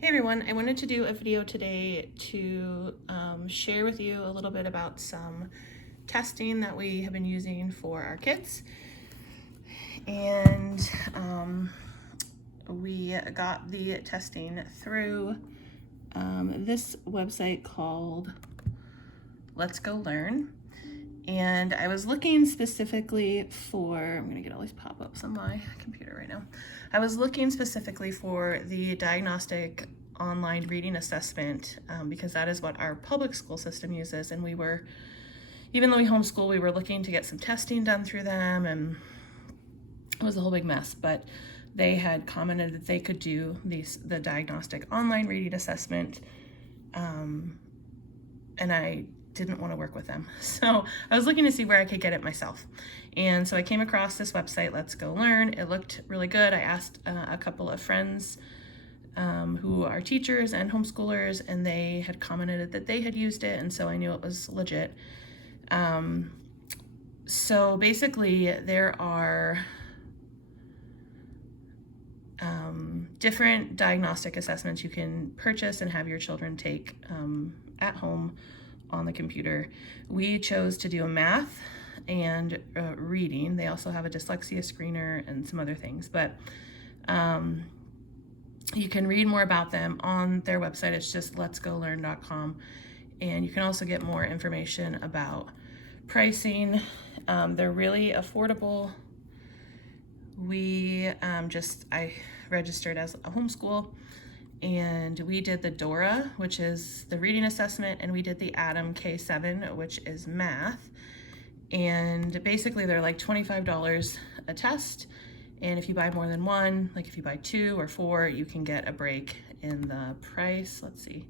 Hey everyone, I wanted to do a video today to share with you a little bit about some testing that we have been using for our kids. And we got the testing through this website called Let's Go Learn. And I was looking specifically for, I'm gonna get all these pop-ups on my computer right now. I was looking specifically for the diagnostic online reading assessment because that is what our public school system uses. And we were, even though we homeschool, we were looking to get some testing done through them, and it was a whole big mess, but they had commented that they could do the diagnostic online reading assessment. And I didn't want to work with them. So I was looking to see where I could get it myself. And so I came across this website, Let's Go Learn. It looked really good. I asked a couple of friends who are teachers and homeschoolers, and they had commented that they had used it, and so I knew it was legit. So basically there are different diagnostic assessments you can purchase and have your children take at home on the computer. We chose to do a math and reading. They also have a dyslexia screener and some other things, but you can read more about them on their website. It's just letsgolearn.com, and you can also get more information about pricing. They're really affordable. I registered as a homeschool, and we did the Dora, which is the reading assessment, and we did the Adam K7, which is math. And basically they're like $25 a test, and if you buy more than one, like if you buy 2 or 4, you can get a break in the price. Let's see.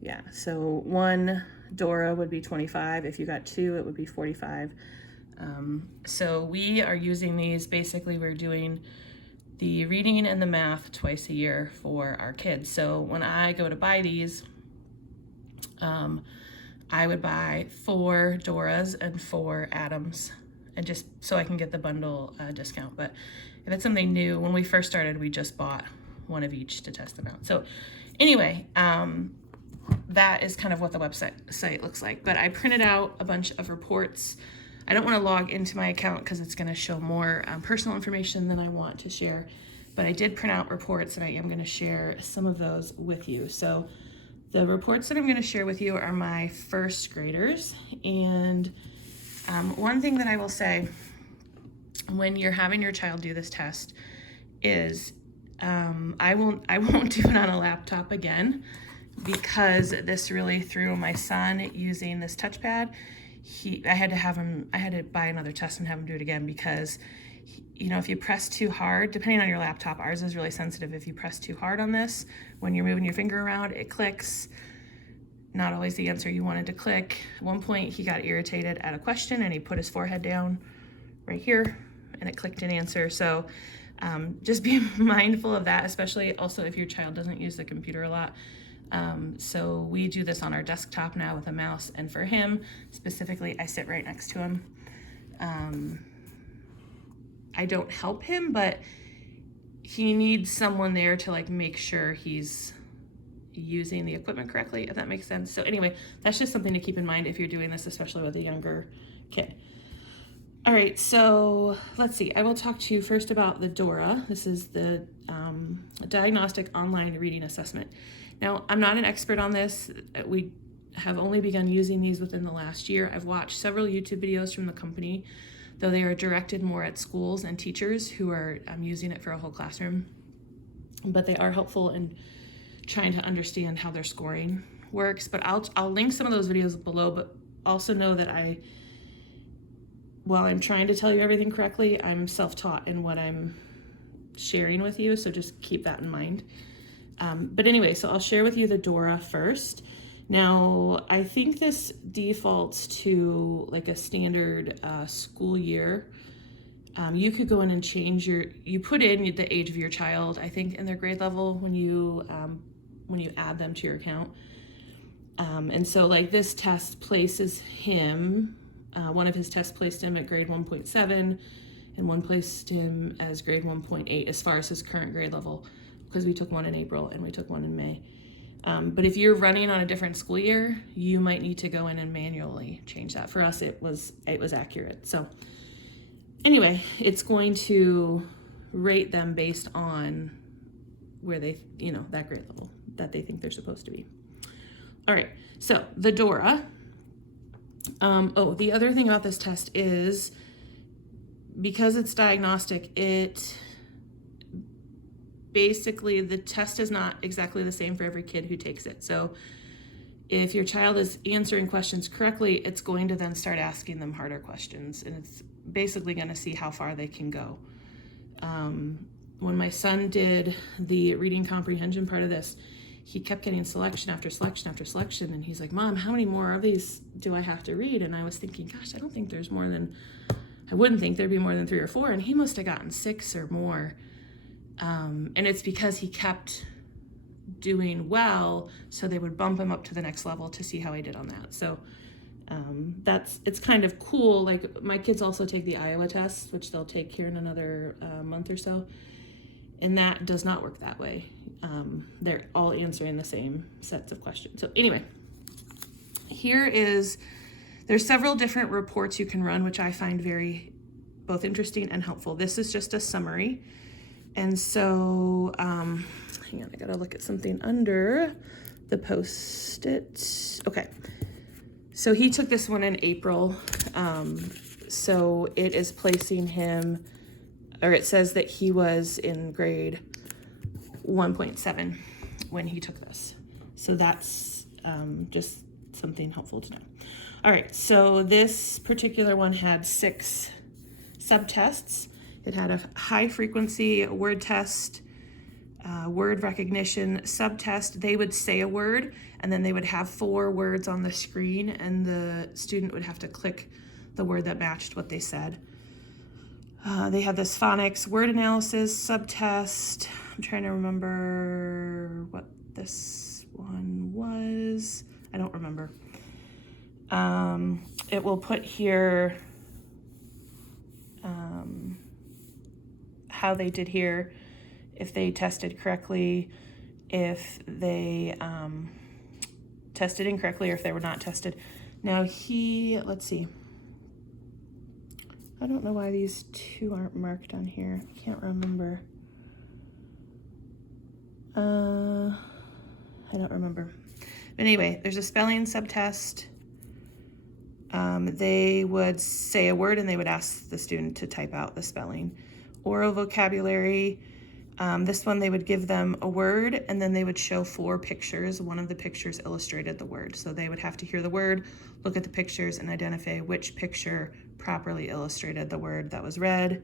Yeah, so one Dora would be 25. If you got 2, it would be 45. So we are using these. Basically, we're doing the reading and the math twice a year for our kids. So when I go to buy these, I would buy 4 Doras and 4 Adams, and just so I can get the bundle discount. But if it's something new, when we first started, we just bought one of each to test them out. So anyway, that is kind of what the website looks like. But I printed out a bunch of reports. I don't want to log into my account because it's going to show more personal information than I want to share, but I did print out reports, and I am going to share some of those with you. So the reports that I'm going to share with you are my first graders. And one thing that I will say when you're having your child do this test is I won't do it on a laptop again, because this really threw my son using this touchpad. I had to buy another test and have him do it again, because if you press too hard, depending on your laptop, ours is really sensitive. If you press too hard on this, when you're moving your finger around, it clicks. Not always the answer you wanted to click. At one point, he got irritated at a question, and he put his forehead down right here, and it clicked an answer. So just be mindful of that, especially also if your child doesn't use the computer a lot. So we do this on our desktop now with a mouse, and for him specifically, I sit right next to him. I don't help him, but he needs someone there to make sure he's using the equipment correctly, if that makes sense. So anyway, that's just something to keep in mind if you're doing this, especially with a younger kid. All right, so let's see. I will talk to you first about the Dora. This is the diagnostic online reading assessment. Now, I'm not an expert on this. We have only begun using these within the last year. I've watched several YouTube videos from the company, though they are directed more at schools and teachers who are using it for a whole classroom. But they are helpful in trying to understand how their scoring works. But I'll link some of those videos below, but also know that while I'm trying to tell you everything correctly, I'm self-taught in what I'm sharing with you, so just keep that in mind. But anyway, so I'll share with you the Dora first. Now, I think this defaults to a standard school year. You could go in and change you put in the age of your child, I think, in their grade level when you add them to your account. And so this test places him, one of his tests placed him at grade 1.7, and one placed him as grade 1.8 as far as his current grade level because we took one in April and we took one in May. But if you're running on a different school year, you might need to go in and manually change that. For us, it was accurate. So anyway, it's going to rate them based on where they, that grade level that they think they're supposed to be. All right, so the Dora. The other thing about this test is, because it's diagnostic, basically the test is not exactly the same for every kid who takes it. So if your child is answering questions correctly, it's going to then start asking them harder questions, and it's basically going to see how far they can go. When my son did the reading comprehension part of this, he kept getting selection after selection after selection, and he's like, Mom, how many more of these do I have to read? And I was thinking, gosh, I wouldn't think there'd be more than 3 or 4, and he must have gotten 6 or more. And it's because he kept doing well, so they would bump him up to the next level to see how he did on that. So it's kind of cool. Like, my kids also take the Iowa test, which they'll take here in another month or so, and that does not work that way. They're all answering the same sets of questions. So anyway, there's several different reports you can run, which I find both interesting and helpful. This is just a summary. And so, hang on, I gotta look at something under the Post-it. Okay, so he took this one in April. So it is placing him, or it says that he was in grade 1.7 when he took this. So that's just something helpful to know. All right, so this particular one had 6 subtests. It had a high frequency word test, word recognition subtest. They would say a word, and then they would have 4 words on the screen, and the student would have to click the word that matched what they said. They had this phonics word analysis subtest. I'm trying to remember what this one was. I don't remember. It will put here how they did here, if they tested correctly, if they tested incorrectly, or if they were not tested. Now let's see. I don't know why these 2 aren't marked on here. I can't remember. I don't remember. But anyway, there's a spelling subtest. They would say a word and they would ask the student to type out the spelling. Oral vocabulary. This one, they would give them a word and then they would show 4 pictures. One of the pictures illustrated the word. So they would have to hear the word, look at the pictures, and identify which picture properly illustrated the word that was read.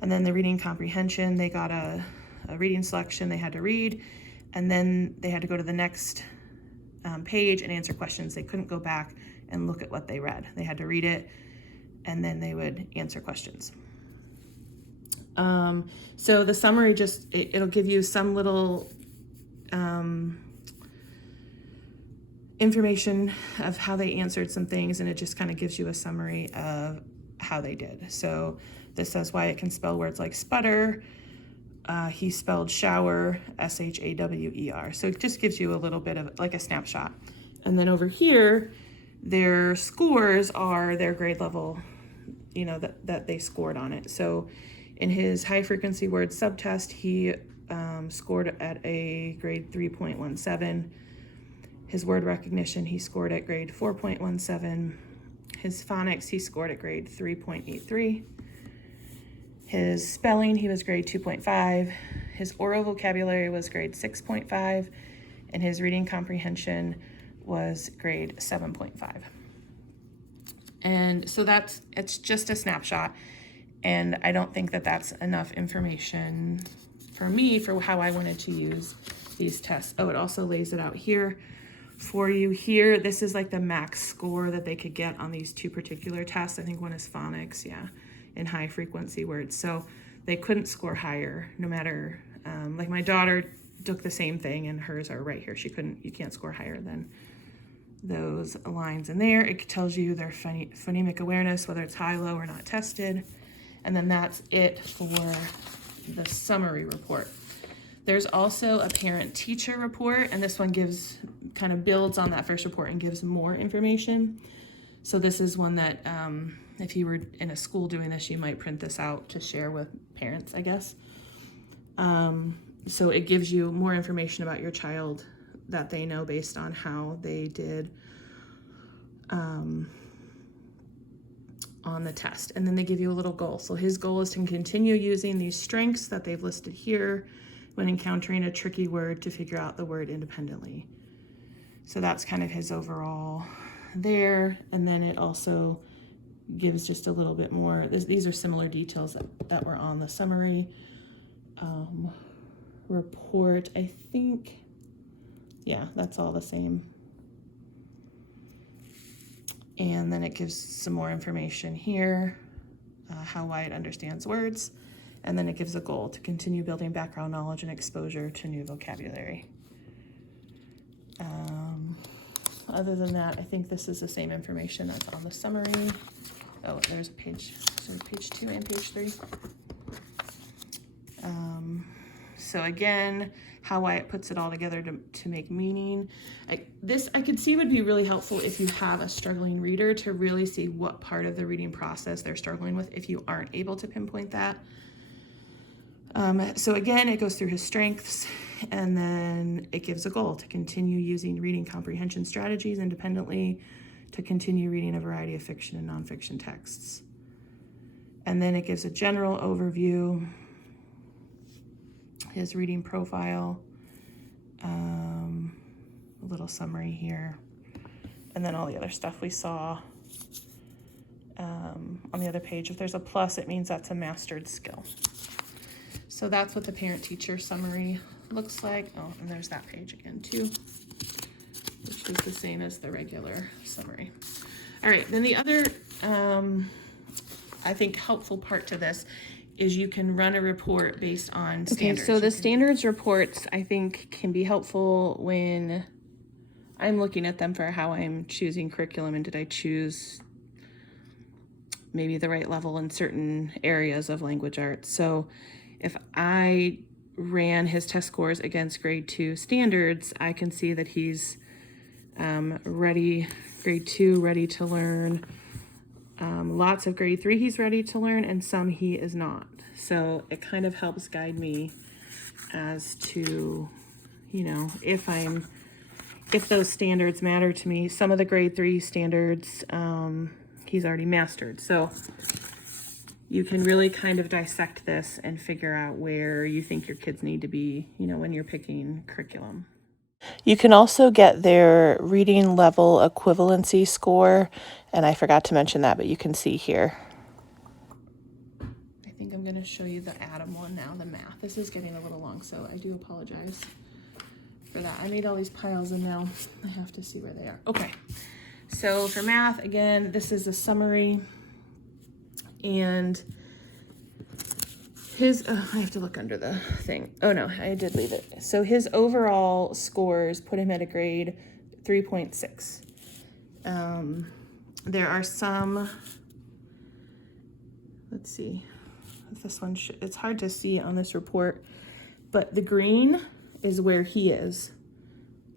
And then the reading comprehension, they got a reading selection they had to read, and then they had to go to the next page and answer questions. They couldn't go back and look at what they read. They had to read it, and then they would answer questions. So the summary it'll give you some little information of how they answered some things, and it just kind of gives you a summary of how they did. So this says Wyatt can spell words like sputter. He spelled shower, S-H-A-W-E-R. So it just gives you a little bit of like a snapshot. And then over here, their scores are their grade level, that they scored on it. So in his high frequency word subtest, he scored at a grade 3.17. His word recognition, he scored at grade 4.17. His phonics, he scored at grade 3.83. His spelling, he was grade 2.5. His oral vocabulary was grade 6.5. And his reading comprehension was grade 7.5. And so it's just a snapshot. And I don't think that that's enough information for me for how I wanted to use these tests. Oh, it also lays it out here for you here. This is like the max score that they could get on these 2 particular tests. I think one is phonics, in high frequency words. So they couldn't score higher, no matter, like my daughter took the same thing and hers are right here. You can't score higher than those lines in there. It tells you their phonemic awareness, whether it's high, low, or not tested. And then that's it for the summary report. There's also a parent-teacher report, and this one kind of builds on that first report and gives more information. So this is one that if you were in a school doing this, you might print this out to share with parents, I guess. So it gives you more information about your child that they know based on how they did on the test. And then they give you a little goal. So his goal is to continue using these strengths that they've listed here when encountering a tricky word to figure out the word independently. So that's kind of his overall there. And then it also gives just a little bit more. These are similar details that were on the summary report. I think, yeah, that's all the same. And then it gives some more information here, how Wyatt understands words. And then it gives a goal to continue building background knowledge and exposure to new vocabulary. Other than that, I think this is the same information that's on the summary. Oh, there's a page. So page 2 and page 3. So again, how Wyatt puts it all together to make meaning. This I could see would be really helpful if you have a struggling reader to really see what part of the reading process they're struggling with if you aren't able to pinpoint that. So again, it goes through his strengths, and then it gives a goal to continue using reading comprehension strategies independently, to continue reading a variety of fiction and nonfiction texts. And then it gives a general overview, his reading profile, a little summary here, and then all the other stuff we saw on the other page. If there's a plus, it means that's a mastered skill. So that's what the parent-teacher summary looks like. Oh, and there's that page again too, which is the same as the regular summary. All right, then the other, I think, helpful part to this is you can run a report based on standards. Okay, so the standards reports, I think, can be helpful when I'm looking at them for how I'm choosing curriculum, and did I choose maybe the right level in certain areas of language arts. So if I ran his test scores against grade 2 standards, I can see that he's ready, grade 2, ready to learn. Lots of grade 3 he's ready to learn, and some he is not. So it kind of helps guide me as to, you know, if those standards matter to me. Some of the grade 3 standards he's already mastered. So you can really kind of dissect this and figure out where you think your kids need to be, you know, when you're picking curriculum. You can also get their reading level equivalency score, and I forgot to mention that, but you can see here. I think I'm going to show you the Adam one now, the math. This is getting a little long, so I do apologize for that. I made all these piles, and now I have to see where they are. Okay, so for math, again, this is a summary, and his, I have to look under the thing. Oh no, I did leave it. So his overall scores put him at a grade 3.6. There are some, let's see if this one, it's hard to see on this report, but the green is where he is.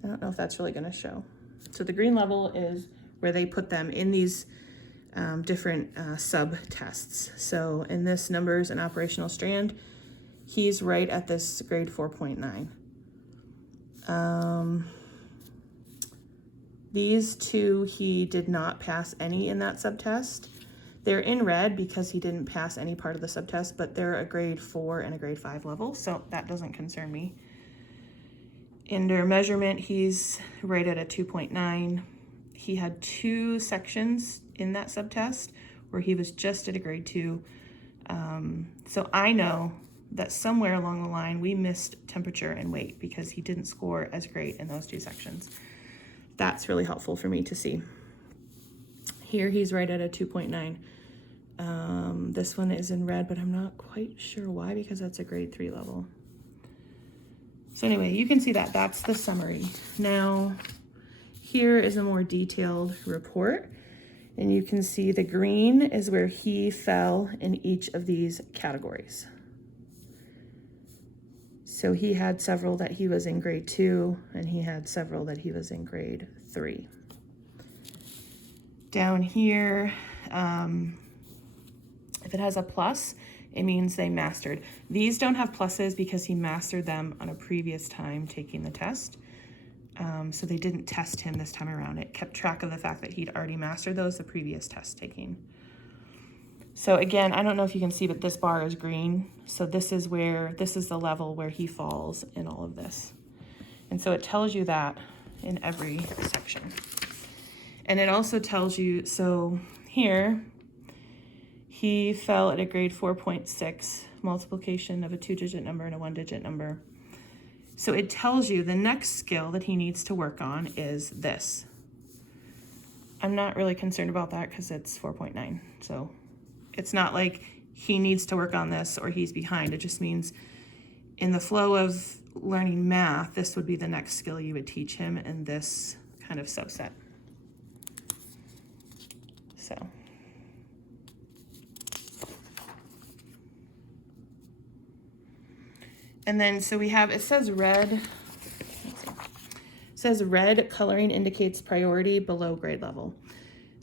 I don't know if that's really gonna show. So the green level is where they put them in these different sub-tests. So in this numbers and operational strand, he's right at this grade 4.9. These two, he did not pass any in that subtest. They're in red because he didn't pass any part of the subtest, but they're a grade 4 and a grade 5 level, so that doesn't concern me. Under measurement, he's right at a 2.9. He had 2 sections in that subtest where he was just at a grade 2. So I know that somewhere along the line we missed temperature and weight because he didn't score as great in those 2 sections. That's really helpful for me to see. Here he's right at a 2.9. This one is in red, but I'm not quite sure why, because that's a grade 3 level. So anyway, you can see that. That's the summary. Now, here is a more detailed report, and you can see the green is where he fell in each of these categories. So he had several that he was in grade 2, and he had several that he was in grade 3. Down here, if it has a plus, it means they mastered. These don't have pluses because he mastered them on a previous time taking the test. So they didn't test him this time around. It kept track of the fact that he'd already mastered those the previous test taking. So again, I don't know if you can see, but this bar is green. So this is the level where he falls in all of this. And so it tells you that in every section. And it also tells you, so here, he fell at a grade 4.6, multiplication of a 2-digit number and a 1-digit number. So it tells you the next skill that he needs to work on is this. I'm not really concerned about that because it's 4.9. So it's not like he needs to work on this or he's behind. It just means in the flow of learning math, this would be the next skill you would teach him in this kind of subset. So. And then, so we have, it says red, it says red coloring indicates priority below grade level.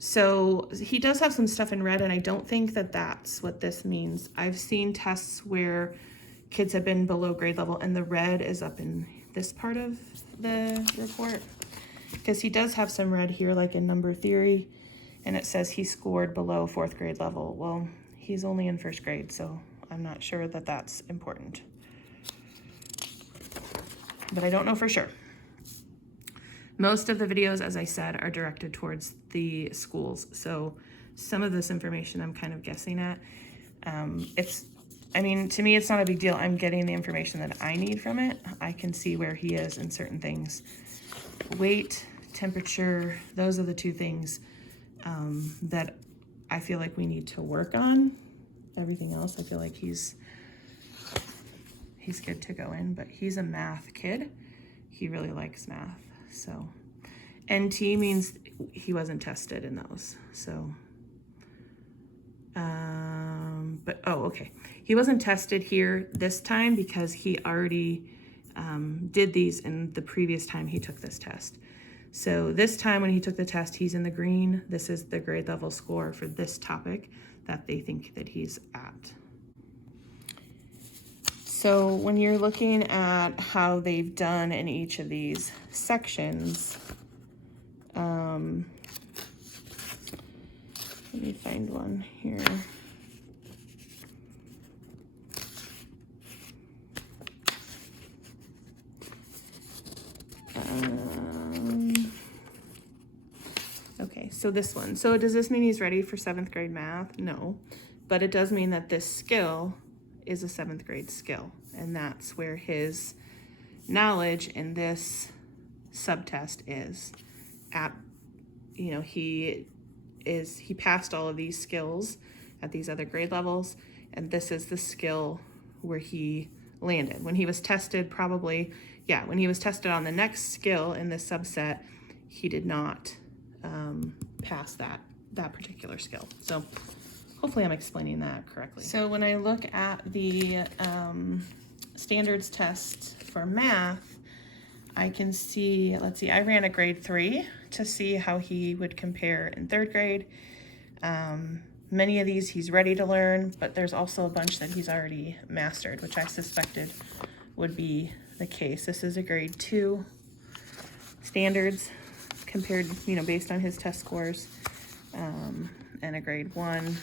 So he does have some stuff in red, and I don't think that that's what this means. I've seen tests where kids have been below grade level and the red is up in this part of the report, because he does have some red here, like in number theory, and it says he scored below 4th grade level. Well, he's only in 1st grade, so I'm not sure that that's important. But I don't know for sure. Most of the videos, as I said, are directed towards the schools. So some of this information I'm kind of guessing at. I mean, to me, it's not a big deal. I'm getting the information that I need from it. I can see where he is in certain things. Weight, temperature, those are the 2 things that I feel like we need to work on. Everything else, I feel like he's good to go in, but he's a math kid. He really likes math. So NT means he wasn't tested in those. So, but, oh, okay. He wasn't tested here this time because he already did these in the previous time he took this test. So this time when he took the test, he's in the green. This is the grade level score for this topic that they think that he's at. So when you're looking at how they've done in each of these sections, let me find one here. Okay, so this one. So does this mean he's ready for 7th grade math? No, but it does mean that this skill is a 7th grade skill, and that's where his knowledge in this subtest is at. You know, he passed all of these skills at these other grade levels, and this is the skill where he landed. When he was tested, when he was tested on the next skill in this subset, he did not pass that particular skill. So hopefully I'm explaining that correctly. So when I look at the standards test for math, I can see, let's see, I ran a grade 3 to see how he would compare in 3rd grade. Many of these he's ready to learn, but there's also a bunch that he's already mastered, which I suspected would be the case. This is a grade 2 standards compared, based on his test scores, and a grade 1.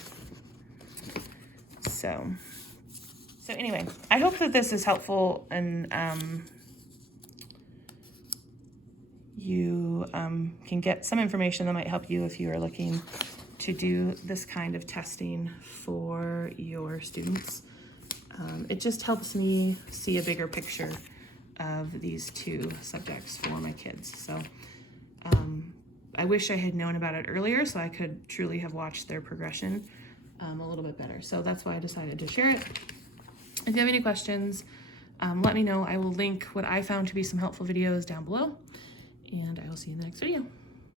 So anyway, I hope that this is helpful, and you can get some information that might help you if you are looking to do this kind of testing for your students. It just helps me see a bigger picture of these 2 subjects for my kids. So I wish I had known about it earlier so I could truly have watched their progression a little bit better. So that's why I decided to share it. If you have any questions, let me know. I will link what I found to be some helpful videos down below, and I will see you in the next video.